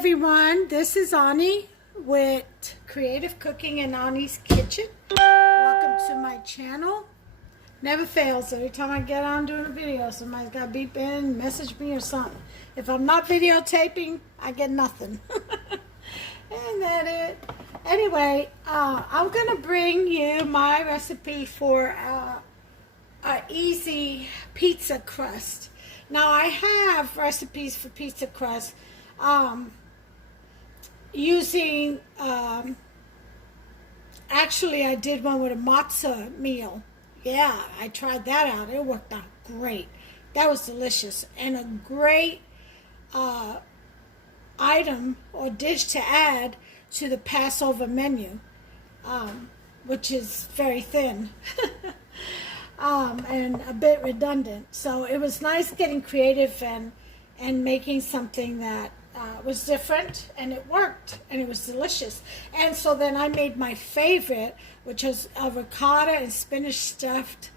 everyone, this is Ani with Creative Cooking in Ani's Kitchen. Welcome to my channel. Never fails. Every time I get on doing a video, somebody's got to beep in, message me or something. If I'm not videotaping, I get nothing. Isn't that it? Anyway, I'm going to bring you my recipe for an easy pizza crust. Now, I have recipes for pizza crust using, actually I did one with a matzah meal. Yeah, I tried that out. It worked out great. That was delicious. And a great item or dish to add to the Passover menu, which is very thin and a bit redundant. So it was nice getting creative and making something that was different, and it worked, and it was delicious. And so then I made my favorite, which was a ricotta and spinach stuffed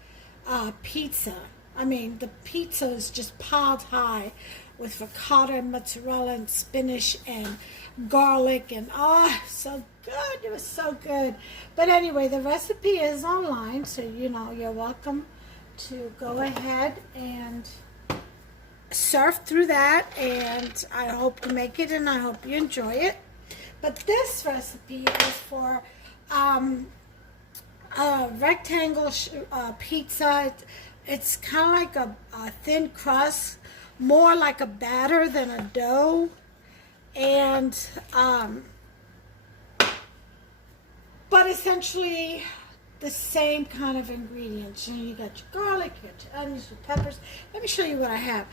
pizza. I mean, the pizza is just piled high with ricotta and mozzarella and spinach and garlic, and so good. It was so good. But anyway, the recipe is online, so you know you're welcome to go ahead and surf through that, and I hope to make it, and I hope you enjoy it. But this recipe is for a rectangle pizza. It's kind of like a thin crust, more like a batter than a dough, and but essentially the same kind of ingredients. You know, you got your garlic, you got your onions, your peppers. Let me show you what I have.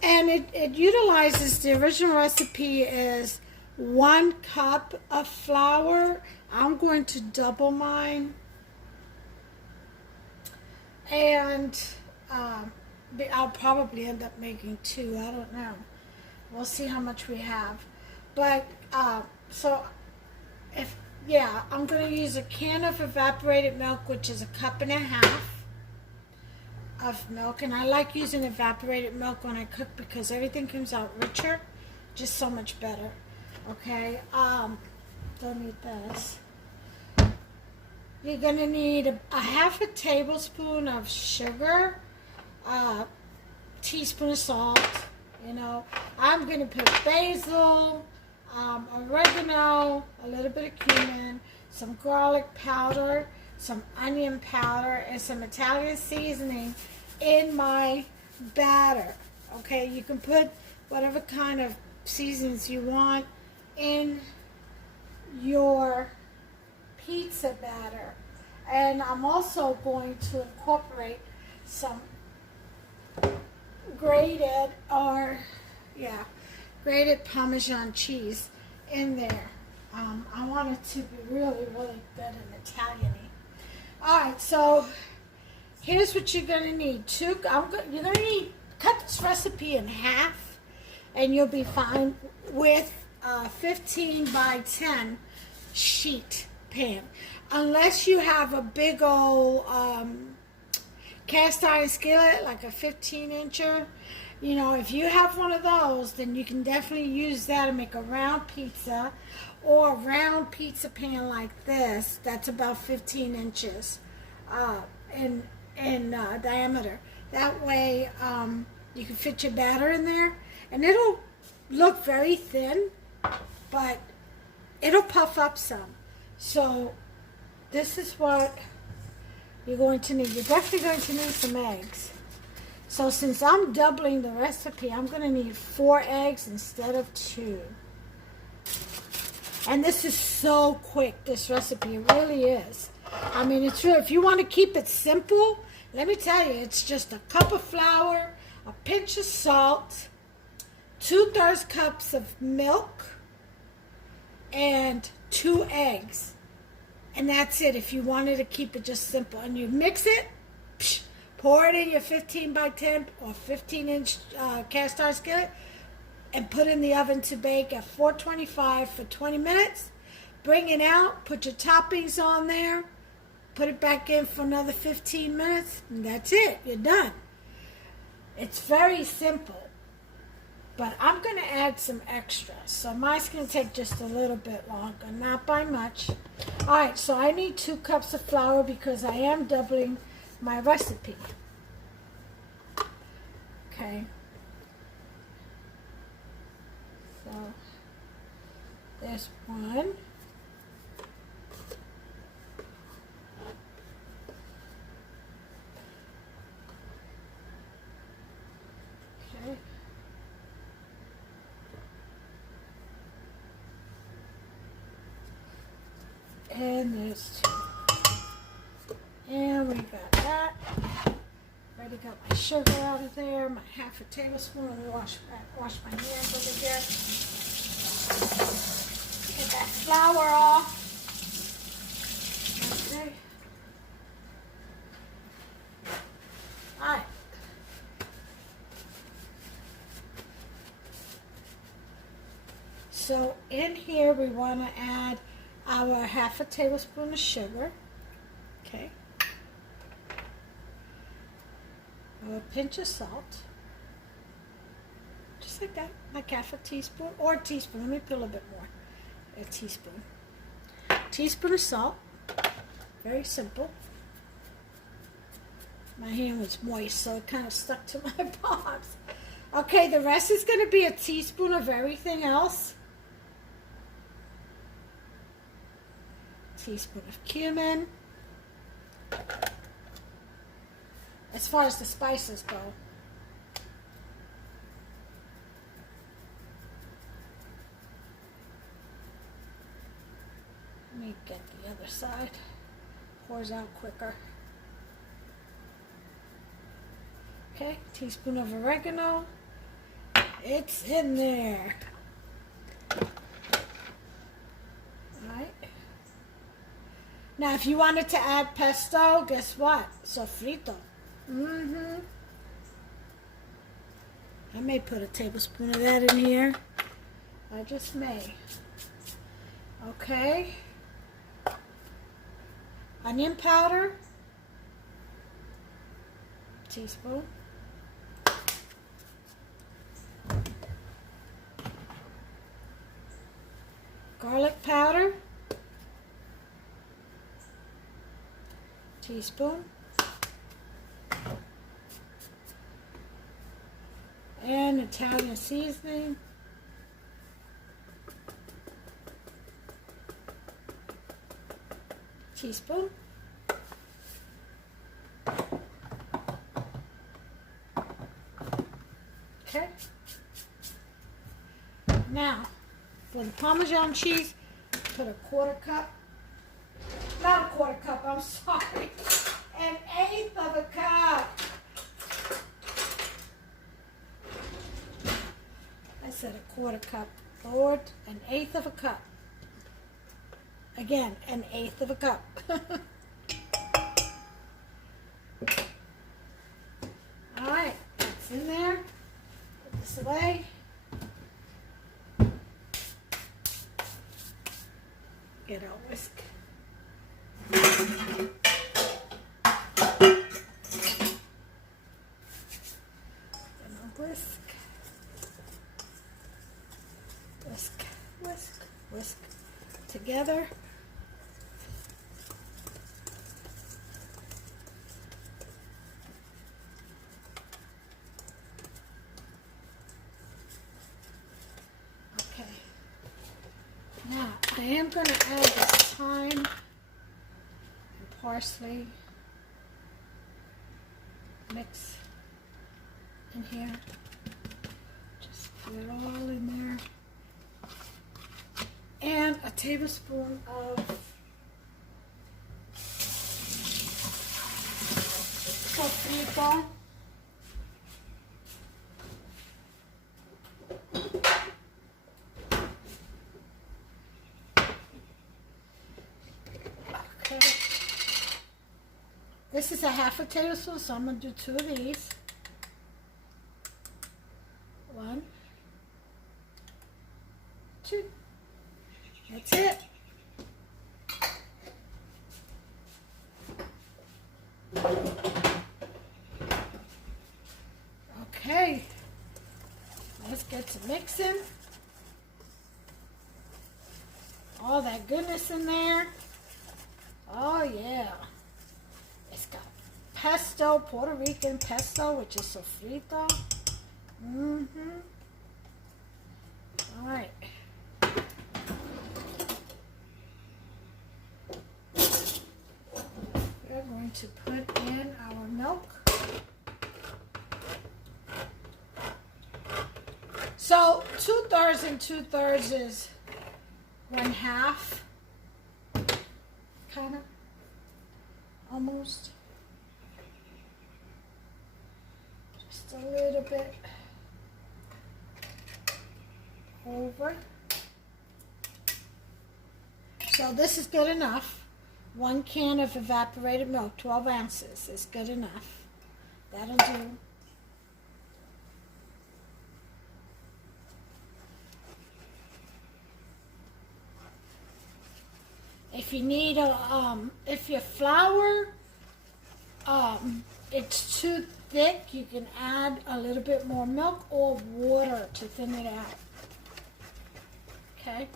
And it utilizes, the original recipe is 1 cup of flour. I'm going to double mine. And I'll probably end up making 2. I don't know. We'll see how much we have. But, so, I'm going to use a can of evaporated milk, which is 1.5 cups of milk. And I like using evaporated milk when I cook because everything comes out richer, just so much better. Okay, don't need this. You're going to need a 1/2 tablespoon of sugar, a teaspoon of salt. You know, I'm going to put basil, oregano, a little bit of cumin, some garlic powder, some onion powder, and some Italian seasoning in my batter. Okay, you can put whatever kind of seasonings you want in your pizza batter. And I'm also going to incorporate some grated Parmesan cheese in there. I want it to be really, really good and Italian-y. Alright, so here's what you're going to need. You're going to need, cut this recipe in half, and you'll be fine with a 15 by 10 sheet pan. Unless you have a big old cast iron skillet, like a 15-incher. You know, if you have one of those, then you can definitely use that to make a round pizza, or a round pizza pan like this that's about 15 inches in diameter. That way you can fit your batter in there, and it'll look very thin, but it'll puff up some. So this is what you're going to need. You're definitely going to need some eggs. So since I'm doubling the recipe, I'm going to need 4 eggs instead of 2. And this is so quick, this recipe. It really is. I mean, it's true. If you want to keep it simple, let me tell you, it's just a cup of flour, a pinch of salt, 2/3 cups of milk, and 2 eggs. And that's it if you wanted to keep it just simple. And you mix it, pour it in your 15 by 10 or 15-inch cast iron skillet, and put in the oven to bake at 425 for 20 minutes. Bring it out, put your toppings on there, put it back in for another 15 minutes, and that's it. You're done. It's very simple. But I'm going to add some extra. So mine's going to take just a little bit longer, not by much. All right, so I need 2 cups of flour because I am doubling my recipe. Okay. So there's 1. Okay. And there's 2. And we got that. Already got my sugar out of there, my half a tablespoon. Let me wash my hands over here. Get that flour off. Okay. All right. So in here we want to add our half a tablespoon of sugar. Okay. A pinch of salt, just like that, like half a teaspoon or a teaspoon. Let me put a little bit more. A teaspoon. Teaspoon of salt. Very simple. My hand was moist, so it kind of stuck to my palms. Okay, the rest is going to be a teaspoon of everything else. Teaspoon of cumin. As far as the spices go. Let me get the other side. Pours out quicker. Okay, teaspoon of oregano. It's in there. Alright. Now if you wanted to add pesto, guess what? Sofrito. I may put a tablespoon of that in here. I just may. Okay. Onion powder. Teaspoon. Garlic powder. Teaspoon. And Italian seasoning. Teaspoon. Okay. Now, for the Parmesan cheese, put a 1/4 cup. Not a 1/4 cup, I'm sorry. 1/8 of a cup. I said a 1/4 cup. Lord, 1/8 of a cup. Again, 1/8 of a cup. All right, that's in there. Put this away. Get our whisk. And a whisk. Whisk, whisk, whisk together. Okay. Now I am going to add this thyme and parsley mix in here. Just put it all in there. And a tablespoon of sofrito. Okay. This is a half a tablespoon, so I'm going to do 2 of these. 1, 2. That's it. Okay. Let's get to mixing. All that goodness in there. Oh yeah. It's got pesto, Puerto Rican pesto, which is sofrito. All right. We're going to put in our milk. So 2/3 and 2/3 is 1/2, kind of, almost. Just a little bit over. So this is good enough. 1 can of evaporated milk, 12 ounces, is good enough. That'll do. If you need if your flour, it's too thick, you can add a little bit more milk or water to thin it out. Okay?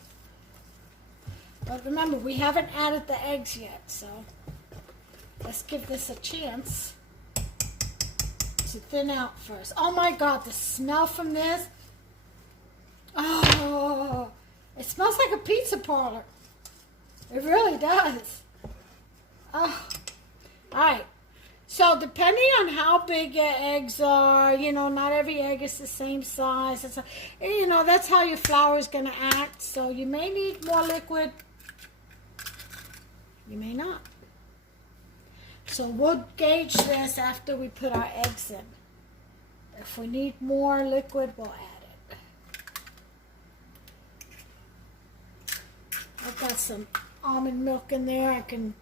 But remember, we haven't added the eggs yet, so let's give this a chance to thin out first. Oh my God, the smell from this. Oh, it smells like a pizza parlor. It really does. Oh, all right. So depending on how big your eggs are, you know, not every egg is the same size. It's you know, that's how your flour is going to act. So you may need more liquid. You may not. So we'll gauge this after we put our eggs in. If we need more liquid, we'll add it. I've got some almond milk in there. I can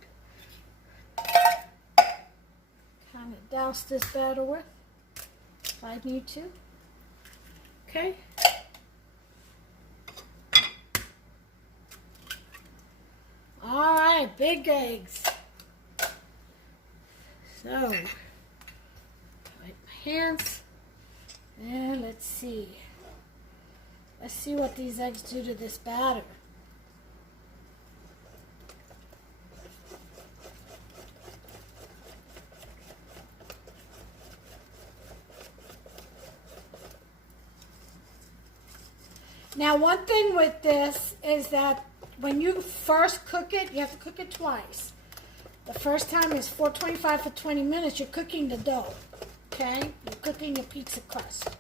kind of douse this batter with if I need to. Okay. All right, big eggs. So, wipe my hands, and let's see. Let's see what these eggs do to this batter. Now, one thing with this is that when you first cook it, you have to cook it twice. The first time is 425 for 20 minutes. You're cooking the dough, okay? You're cooking your pizza crust.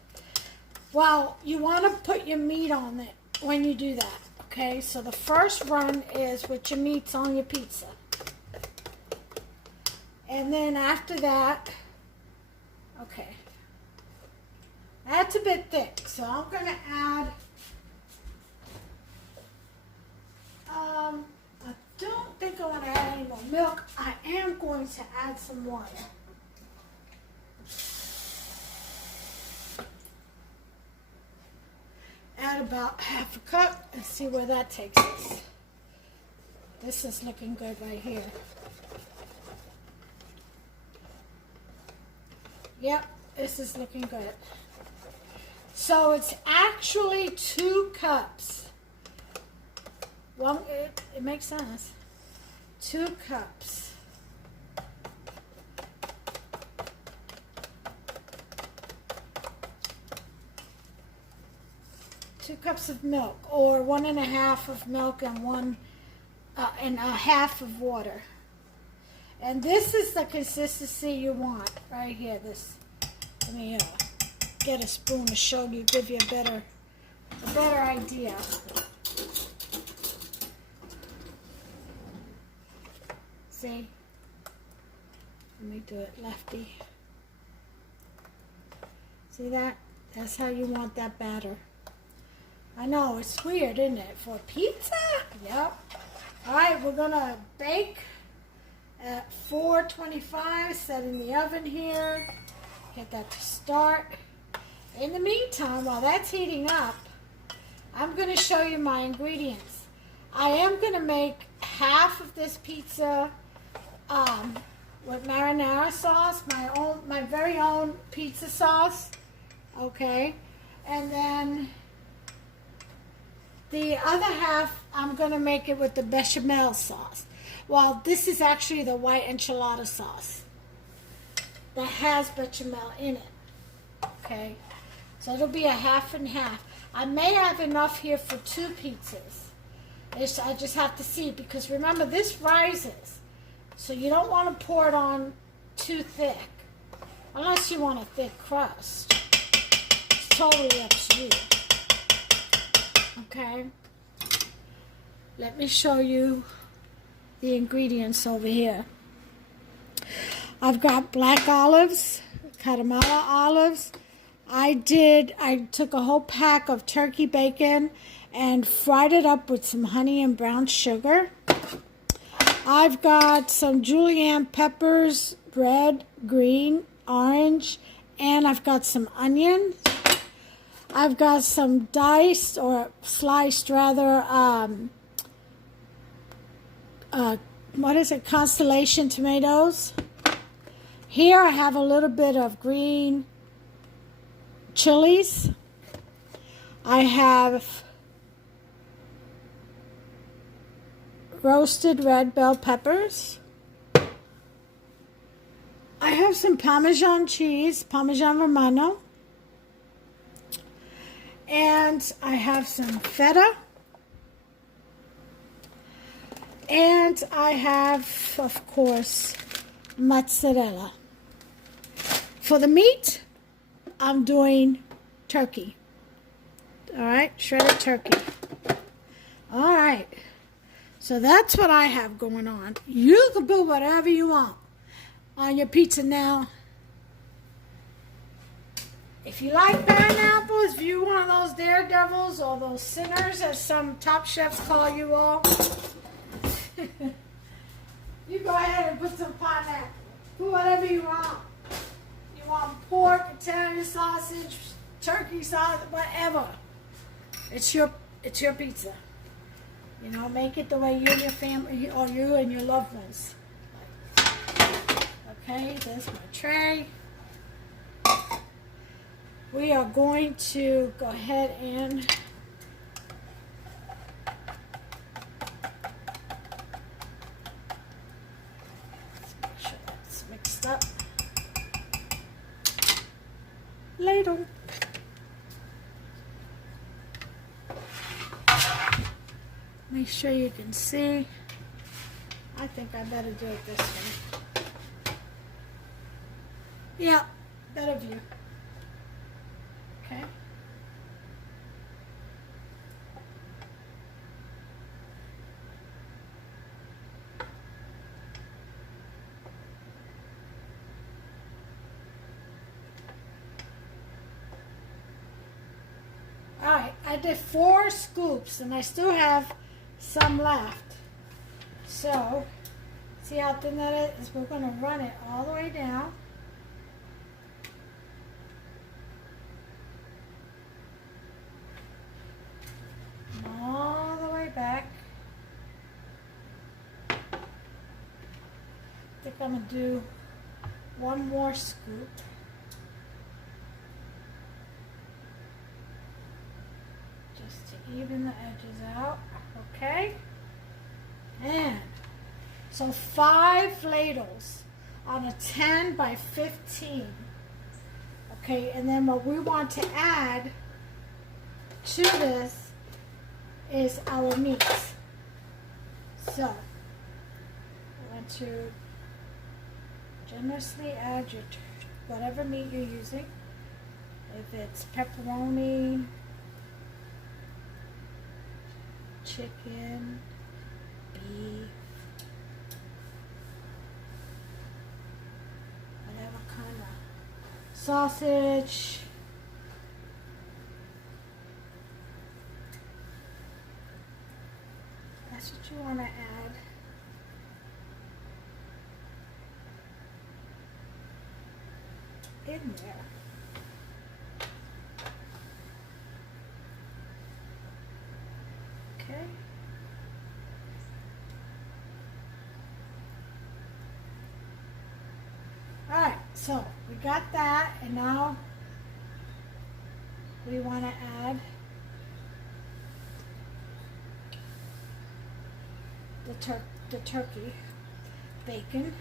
Well, you want to put your meat on it when you do that, okay? So the first run is with your meats on your pizza. And then after that, okay. That's a bit thick, so I'm going to add... I don't think I want to add any more milk. I am going to add some water. Add about 1/2 cup and see where that takes us. This is looking good right here. Yep, this is looking good. So it's actually 2 cups. Well, it makes sense. 2 cups. Two cups of milk, or 1.5 of milk and 1.5 of water. And this is the consistency you want right here. This. Let me get a spoon to show you, give you a better idea. See? Let me do it lefty. See that? That's how you want that batter. I know, it's weird, isn't it? For pizza? Yep. Alright, we're going to bake at 425. Set in the oven here. Get that to start. In the meantime, while that's heating up, I'm going to show you my ingredients. I am going to make half of this pizza with marinara sauce, my very own pizza sauce, okay? And then the other half, I'm going to make it with the bechamel sauce. Well, this is actually the white enchilada sauce that has bechamel in it. Okay, so it'll be a half and half. I may have enough here for 2 pizzas. I just have to see, because remember, this rises. So you don't want to pour it on too thick, unless you want a thick crust. It's totally up to you. Okay, let me show you the ingredients over here. I've got black olives, Guatemala olives. I took a whole pack of turkey bacon and fried it up with some honey and brown sugar. I've got some julienne peppers, red, green, orange, and I've got some onion. I've got some diced or sliced rather, Constellation tomatoes. Here I have a little bit of green chilies. I have roasted red bell peppers. I have some Parmesan cheese, Parmesan Romano. And I have some feta. And I have, of course, mozzarella. For the meat, I'm doing turkey. All right, shredded turkey. All right, so that's what I have going on. You can put whatever you want on your pizza now. If you like pineapples, if you're one of those daredevils or those sinners, as some top chefs call you all, you go ahead and put some pineapple. Put whatever you want. You want pork, Italian sausage, turkey sausage, whatever. It's your pizza. You know, make it the way you and your family, or you and your loved ones. Okay, there's my tray. We are going to go ahead and make sure that's mixed up. Ladle. Make sure you can see. I think I better do it this way. Yeah, better view. Okay. All right, I did 4 scoops and I still have some left. So, see how thin that is? We're going to run it all the way down. All the way back. I think I'm going to do one more scoop. Just to even the edges out. Okay? And so 5 ladles on a 10 by 15. Okay, and then what we want to add to this is our meat. So, I want to generously add your whatever meat you're using. If it's pepperoni, chicken, beef, whatever kind of sausage. That's what you want to add. In there. Okay. Alright, so we got that, and now we want to add the turkey bacon.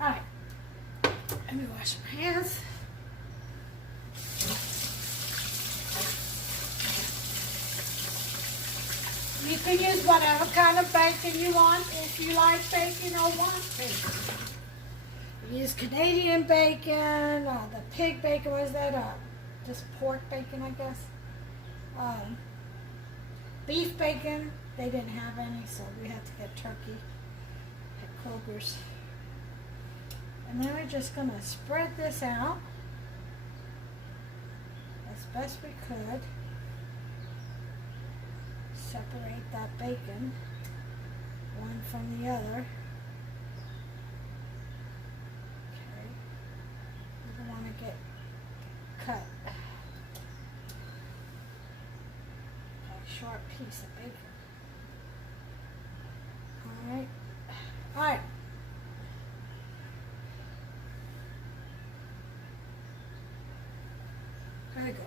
Alright, let me wash my hands. You can use whatever kind of bacon you want if you like bacon or want bacon. You use Canadian bacon, or the pig bacon, what is that? Just pork bacon, I guess. Beef bacon, they didn't have any, so we had to get turkey at Kroger's. And then we're just going to spread this out as best we could. Separate that bacon, one from the other. Okay. You don't want to get cut. A short piece of bacon. Alright. Alright. There we go.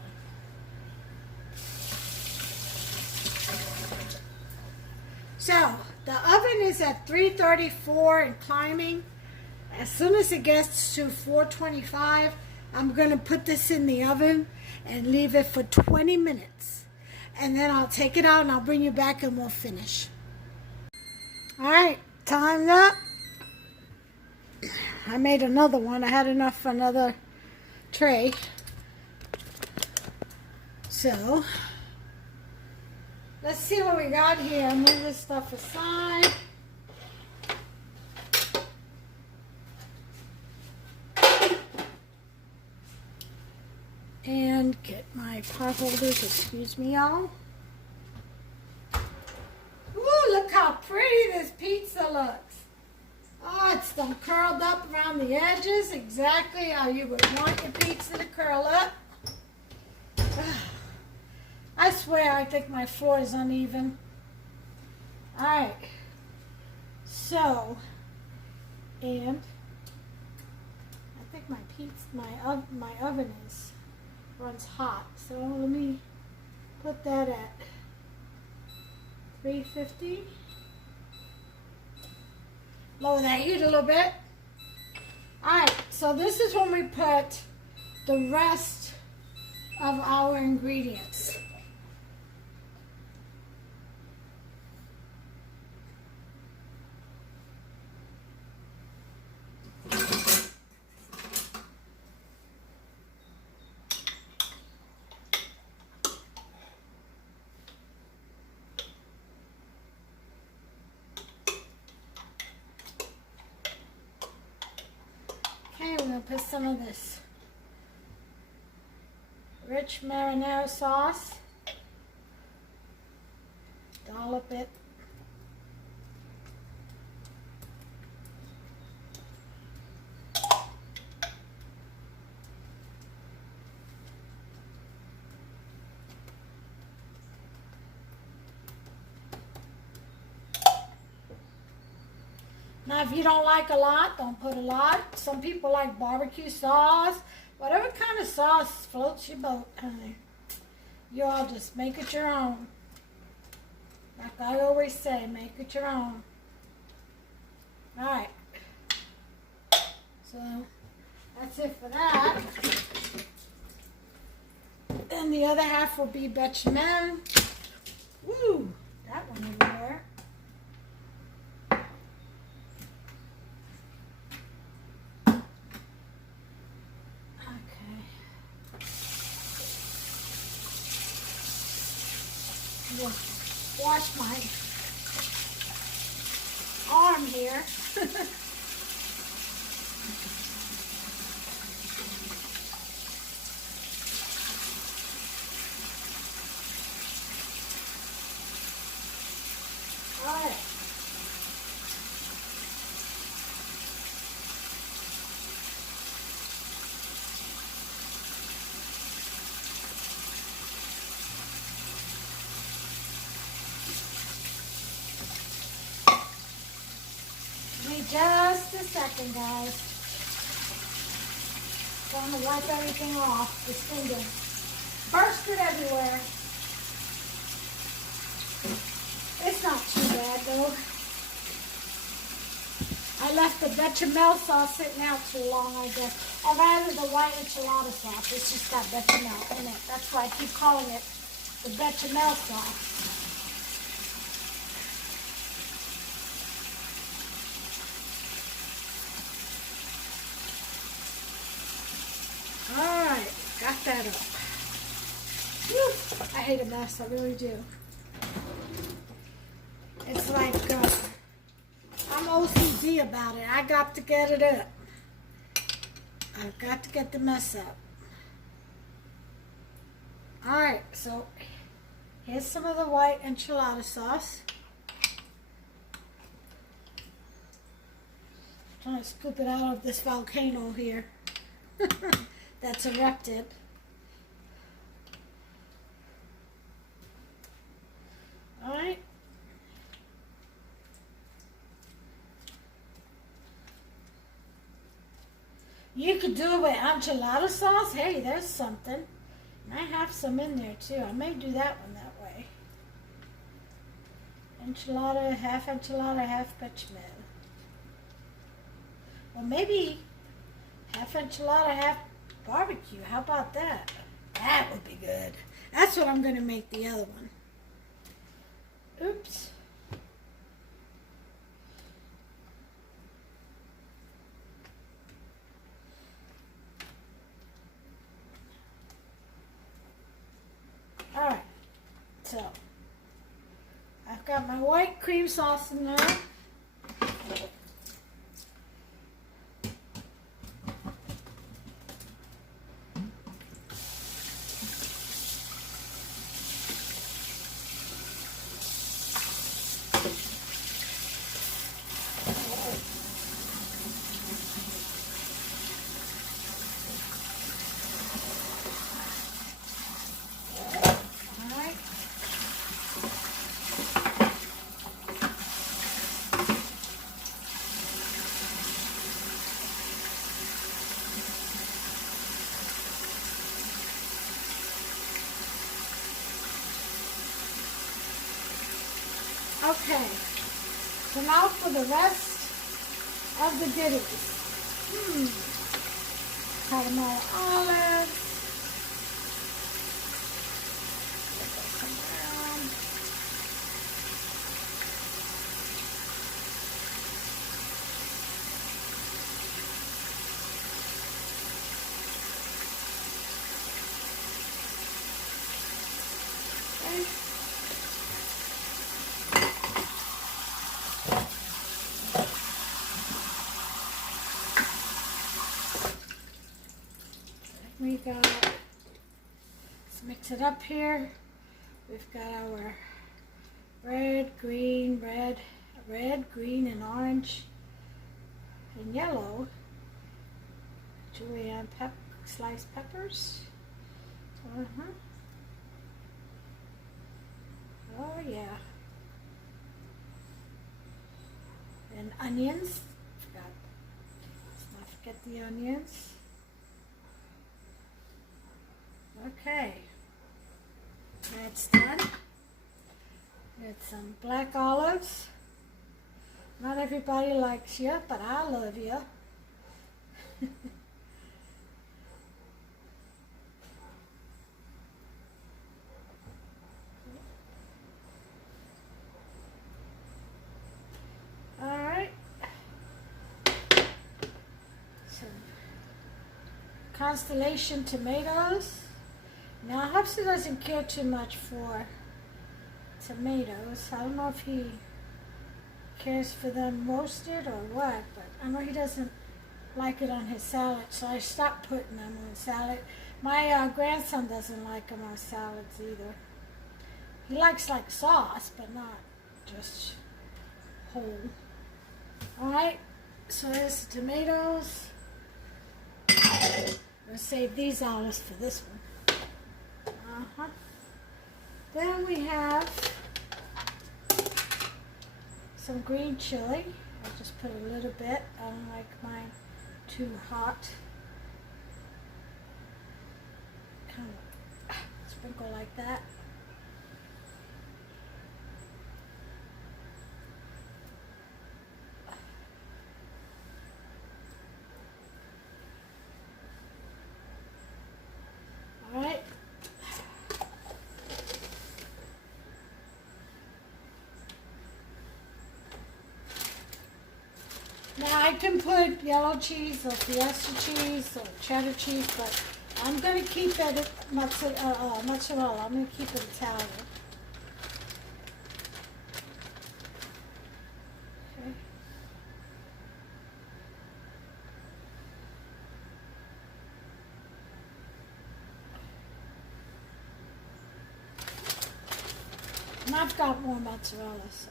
So, the oven is at 334 and climbing. As soon as it gets to 425, I'm going to put this in the oven and leave it for 20 minutes. And then I'll take it out and I'll bring you back and we'll finish. Alright, time's up. I made another one. I had enough for another tray. So, let's see what we got here. Move this stuff aside. And get my pot holders, excuse me y'all. Ooh, look how pretty this pizza looks. Oh, it's done curled up around the edges, exactly how you would want your pizza to curl up. I swear, I think my floor is uneven. Alright. So, and I think my oven runs hot. So let me put that at 350. Lower that heat a little bit. Alright, so this is when we put the rest of our ingredients. Okay, we're going to put some of this rich marinara sauce. Dollop it. Now, if you don't like a lot, don't put a lot. Some people like barbecue sauce. Whatever kind of sauce floats your boat, honey. You all just make it your own. Like I always say, make it your own. Alright. So, that's it for that. And the other half will be bechamel. Woo! That one over there. Just wash my arm here. All right. Give me just a second, guys. I'm going to wipe everything off. This thing just bursted everywhere. It's not too bad though. I left the bechamel sauce sitting out too long, I guess. I've added the white enchilada sauce. It's just got bechamel in it. That's why I keep calling it the bechamel sauce. Alright, got that up. Whew, I hate a mess, I really do. It's like, I'm OCD about it. I got to get it up. I've got to get the mess up. Alright, so here's some of the white enchilada sauce. I'm trying to scoop it out of this volcano here that's erupted. Alright. You could do it with enchilada sauce. Hey, there's something. And I have some in there too. I may do that one that way. Enchilada, half bechamel. Well, maybe half enchilada, half barbecue. How about that? That would be good. That's what I'm going to make the other one. Oops. Alright, so I've got my white cream sauce in there. Okay, so now for the rest of the goodies. Caramel olives. Some brown. Okay. We got, let's mix it up here. We've got our red, green, and orange, and yellow julienne sliced peppers. Oh yeah. And onions. Let's not forget the onions. Okay, that's done. Get some black olives. Not everybody likes you, but I love you. All right. Some Constellation tomatoes. Now, Hupsy doesn't care too much for tomatoes. I don't know if he cares for them roasted or what, but I know he doesn't like it on his salad, so I stopped putting them on salad. My grandson doesn't like them on salads either. He likes like sauce, but not just whole. Alright, so there's the tomatoes. I'm going to save these olives for this one. Then we have some green chili. I just put a little bit. I don't like mine too hot. Kind of sprinkle like that. Alright. Now I can put yellow cheese or Fiesta cheese or cheddar cheese, but I'm going to keep it mozzarella. I'm going to keep it Italian. Okay. And I've got more mozzarella, so.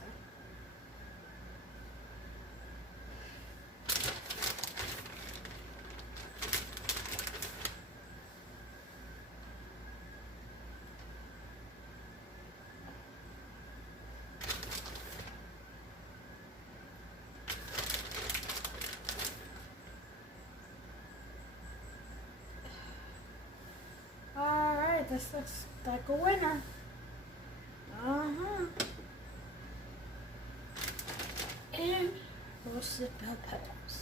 Alright, this looks like a winner. And roasted bell peppers.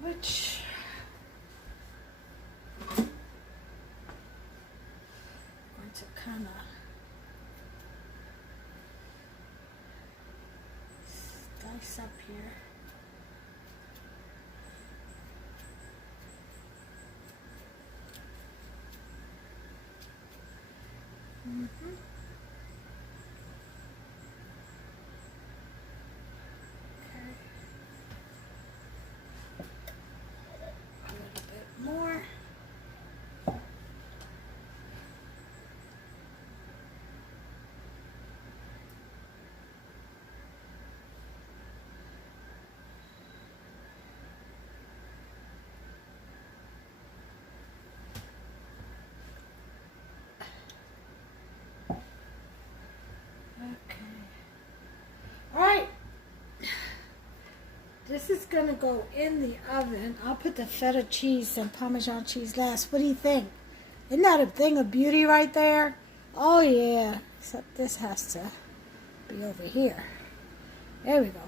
Which I'm going to kind of dice up here. This is going to go in the oven. I'll put the feta cheese and Parmesan cheese last. What do you think? Isn't that a thing of beauty right there? Oh, yeah. Except this has to be over here. There we go.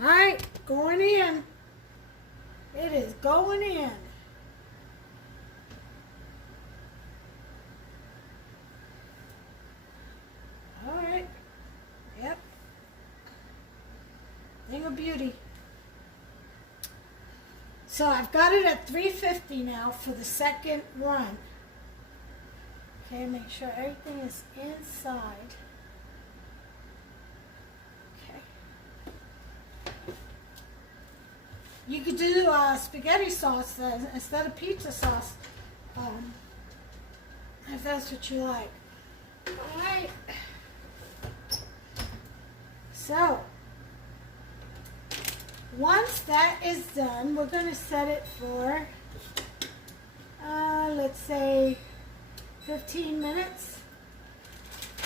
All right, going in. It is going in. All right. Yep. Thing of beauty. So I've got it at 350 now for the second run. Okay, make sure everything is inside. Okay. You could do spaghetti sauce instead of pizza sauce, if that's what you like. All right. So once that is done, we're going to set it for, let's say, 15 minutes.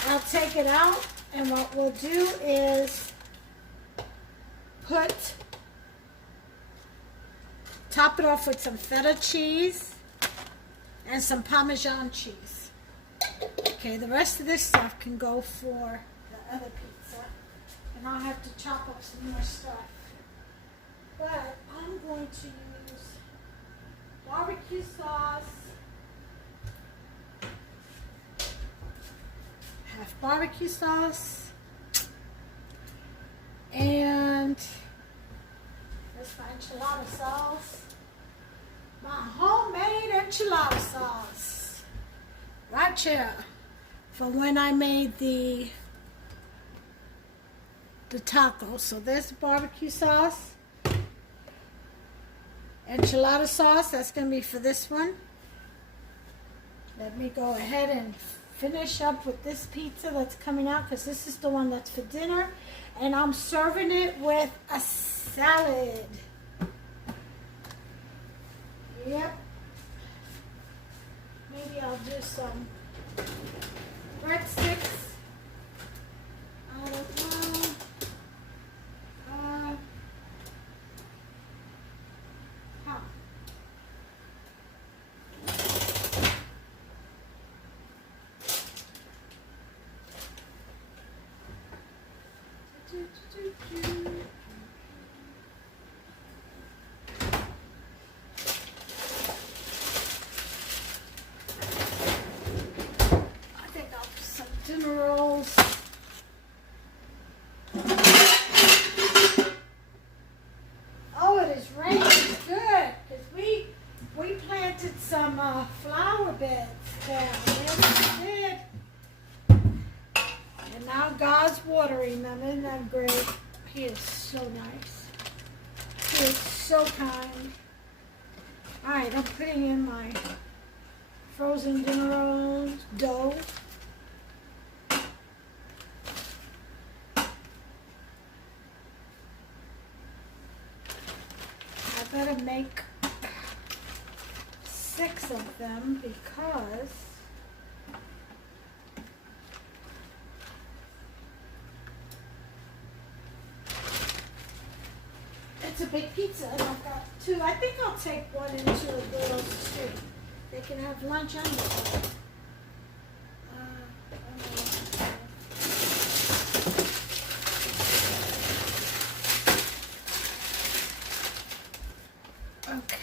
I'll take it out, and what we'll do is top it off with some feta cheese and some Parmesan cheese. Okay, the rest of this stuff can go for the other pizza, and I'll have to chop up some more stuff. But I'm going to use barbecue sauce, half barbecue sauce, and enchilada sauce. Right here. For when I made the tacos. So there's the barbecue sauce. Enchilada sauce, that's going to be for this one. Let me go ahead and finish up with this pizza that's coming out because this is the one that's for dinner. And I'm serving it with a salad. Yep. Maybe I'll do some breadsticks. I don't know. I think I'll do some dinner rolls. Oh, it is raining good because we planted some flower beds down. Yes, we did. And now God's watering them. Isn't that great? He is so nice. He is so kind. Alright, I'm putting in my frozen dinner rolls dough. I better make 6 of them because it's a big pizza and I've got 2. I think I'll take one into the girls too. They can have lunch and dinner. Okay.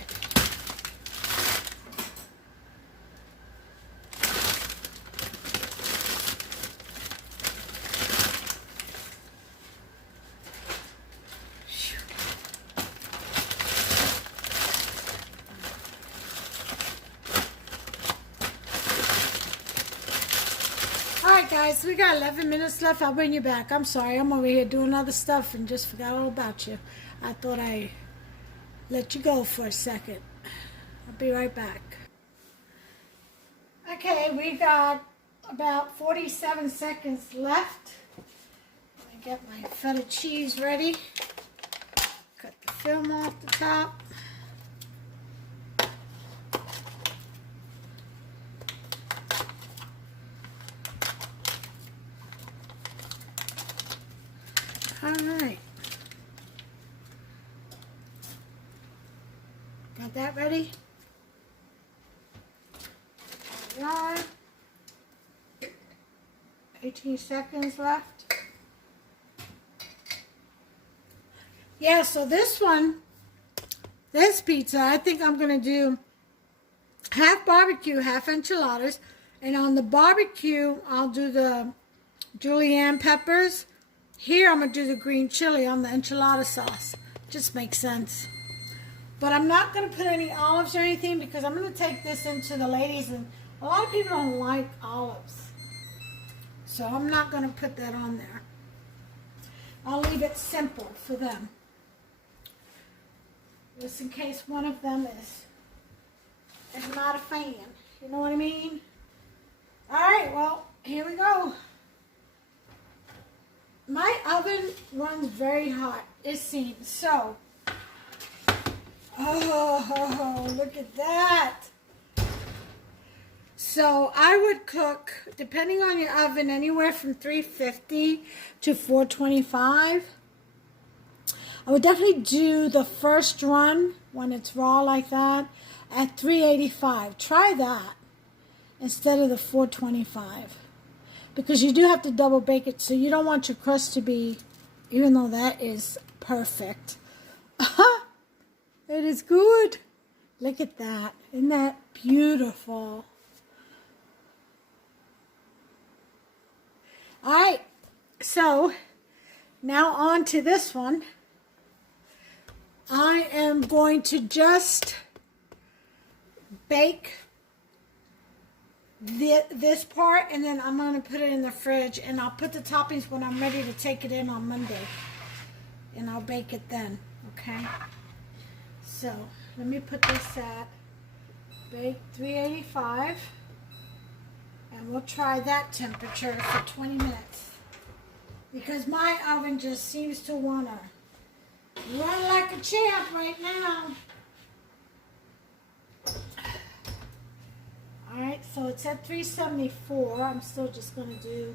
Alright guys, we got 11 minutes left. I'll bring you back. I'm sorry, I'm over here doing other stuff and just forgot all about you. I thought I'd let you go for a second. I'll be right back. Okay, we got about 47 seconds left. Let me get my feta cheese ready. Cut the film off the top. Alright. Got that ready? There we are. 18 seconds left. Yeah, so this pizza, I think I'm going to do half barbecue, half enchiladas. And on the barbecue, I'll do the julienne peppers. Here, I'm going to do the green chili on the enchilada sauce. Just makes sense. But I'm not going to put any olives or anything because I'm going to take this into the ladies. And a lot of people don't like olives. So I'm not going to put that on there. I'll leave it simple for them. Just in case one of them is not a fan. You know what I mean? Alright, well, here we go. My oven runs very hot, it seems. So, oh, look at that. So, I would cook, depending on your oven, anywhere from 350 to 425. I would definitely do the first run when it's raw like that at 385. Try that instead of the 425. Because you do have to double bake it, so you don't want your crust to be, even though that is perfect. It is good. Look at that. Isn't that beautiful? Alright, so now on to this one. I am going to just bake this part, and then I'm going to put it in the fridge, and I'll put the toppings when I'm ready to take it in on Monday, and I'll bake it then, okay? So let me put this at bake 385, and we'll try that temperature for 20 minutes, because my oven just seems to want to run like a champ right now. Alright, so it's at 374. I'm still just going to do,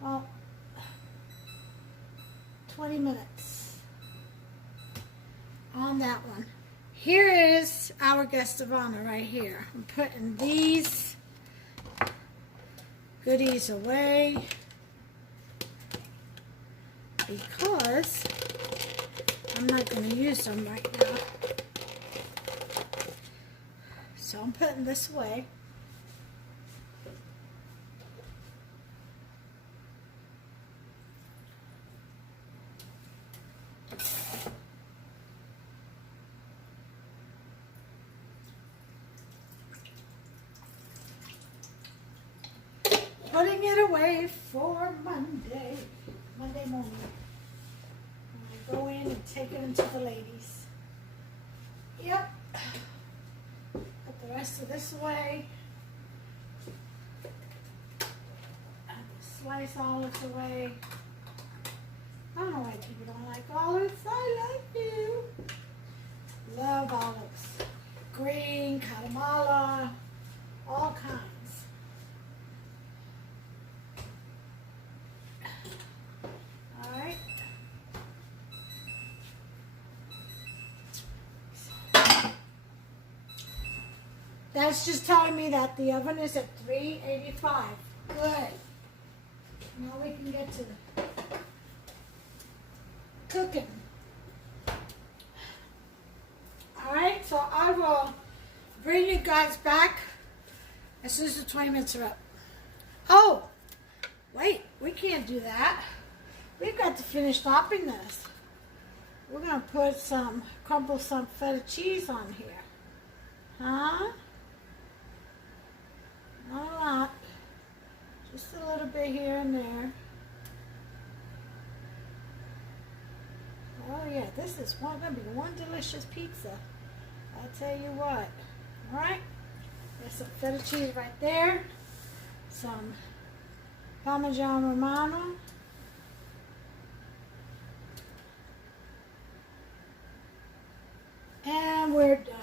well, 20 minutes on that one. Here is our guest of honor right here. I'm putting these goodies away because I'm not going to use them right now. So I'm putting this away. Putting it away for Monday morning. I'm going to go in and take it into the ladies. Yep. Put the rest of this away. And the sliced olives away. I don't know why people don't like olives. I like you. Love olives. Green, Katamala, all kinds. Alright. That's just telling me that the oven is at 385. Good. Now we can get to cooking. Alright, so I will bring you guys back as soon as the 20 minutes are up. Oh, wait, we can't do that. We've got to finish topping this. We're going to put some, crumble some feta cheese on here. Huh? Not a lot. Just a little bit here and there. Oh yeah, this is going to be one delicious pizza. I'll tell you what. Alright? There's some feta cheese right there. Some Parmesan Romano. And we're done.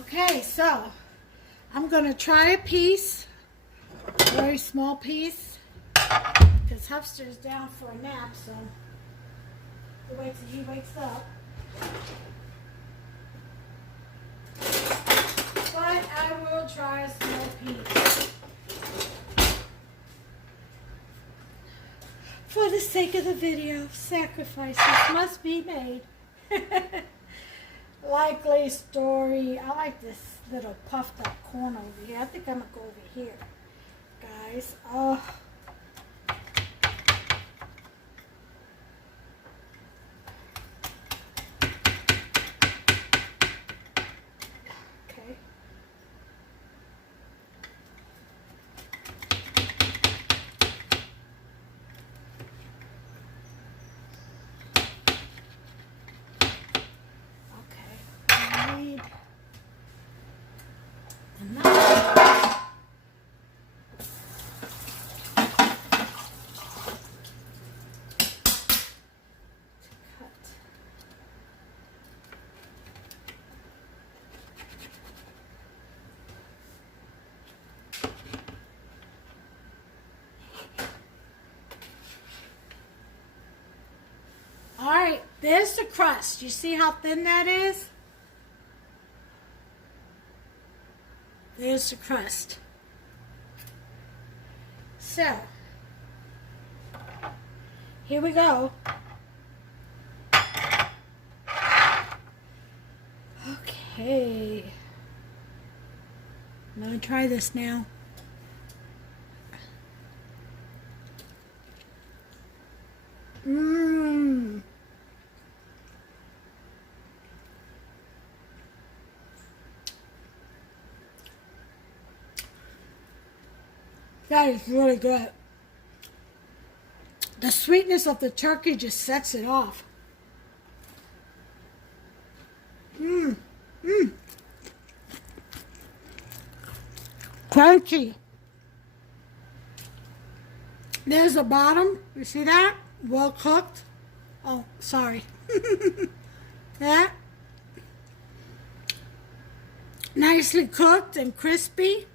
Okay, so I'm going to try a piece, a very small piece, because Huffster's down for a nap, so we'll wait till he wakes up. But I will try a small piece. For the sake of the video, sacrifices must be made. Likely story. I like this little puffed up corn over here. I think I'm going to go over here, guys. Oh. Okay. Alright, there's the crust. You see how thin that is? There's the crust. So, here we go. Okay. I'm going to try this now. That is really good. The sweetness of the turkey just sets it off. Crunchy. There's the bottom. You see that? Well cooked. Oh, sorry. That. Nicely cooked and crispy.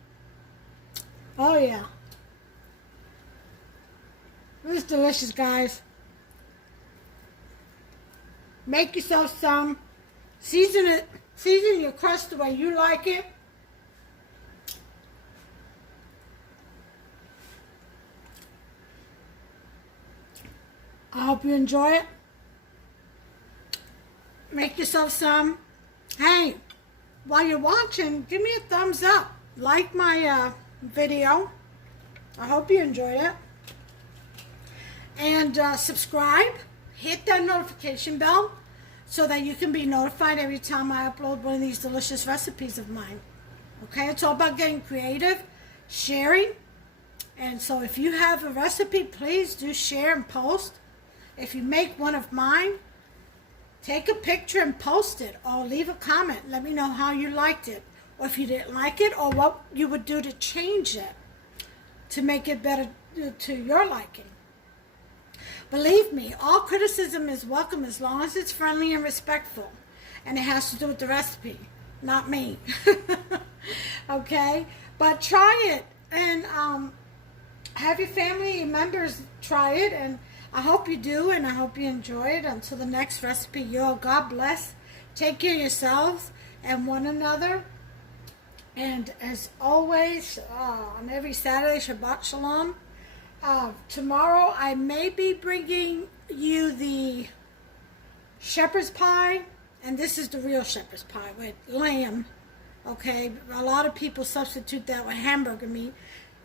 Oh, yeah. This is delicious, guys. Make yourself some. Season it. Season your crust the way you like it. I hope you enjoy it. Make yourself some. Hey, while you're watching, give me a thumbs up. Like my video. I hope you enjoyed it. And subscribe. Hit that notification bell so that you can be notified every time I upload one of these delicious recipes of mine. Okay, it's all about getting creative, sharing. And so if you have a recipe, please do share and post. If you make one of mine, take a picture and post it, or leave a comment. Let me know how you liked it, or if you didn't like it, or what you would do to change it to make it better to your liking. Believe me, all criticism is welcome as long as it's friendly and respectful, and it has to do with the recipe, not me. Okay, but try it and have your family members try it, and I hope you do, and I hope you enjoy it. Until the next recipe, y'all, God bless. Take care of yourselves and one another. And as always, on every Saturday, Shabbat Shalom. Tomorrow, I may be bringing you the shepherd's pie. And this is the real shepherd's pie with lamb. Okay, a lot of people substitute that with hamburger meat.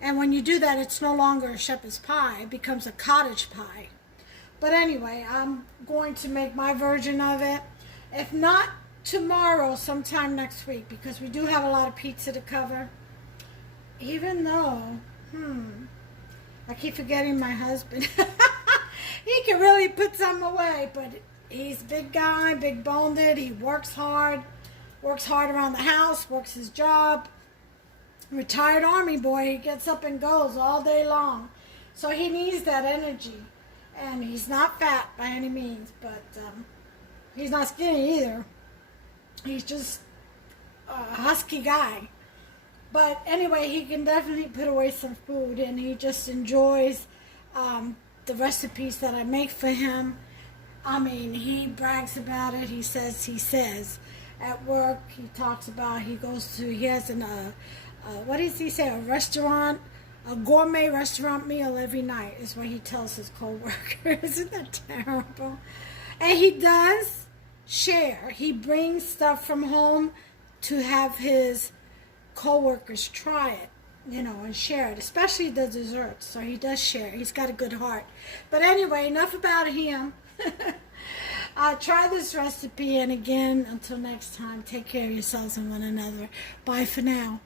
And when you do that, it's no longer a shepherd's pie. It becomes a cottage pie. But anyway, I'm going to make my version of it. If not tomorrow, sometime next week, because we do have a lot of pizza to cover. Even though, I keep forgetting my husband. He can really put some away, but he's a big guy, big boned. He works hard around the house, works his job. Retired Army boy, he gets up and goes all day long. So he needs that energy. And he's not fat by any means, but he's not skinny either. He's just a husky guy. But anyway, he can definitely put away some food, and he just enjoys the recipes that I make for him. I mean, he brags about it. He says at work, he talks about, he has what does he say, a restaurant, a gourmet restaurant meal every night is what he tells his co-workers. Isn't that terrible? And he does share. He brings stuff from home to have his co-workers try it, and share it, especially the desserts. So he does share. He's got a good heart. But anyway, enough about him. Try this recipe, and again, until next time, take care of yourselves and one another. Bye for now.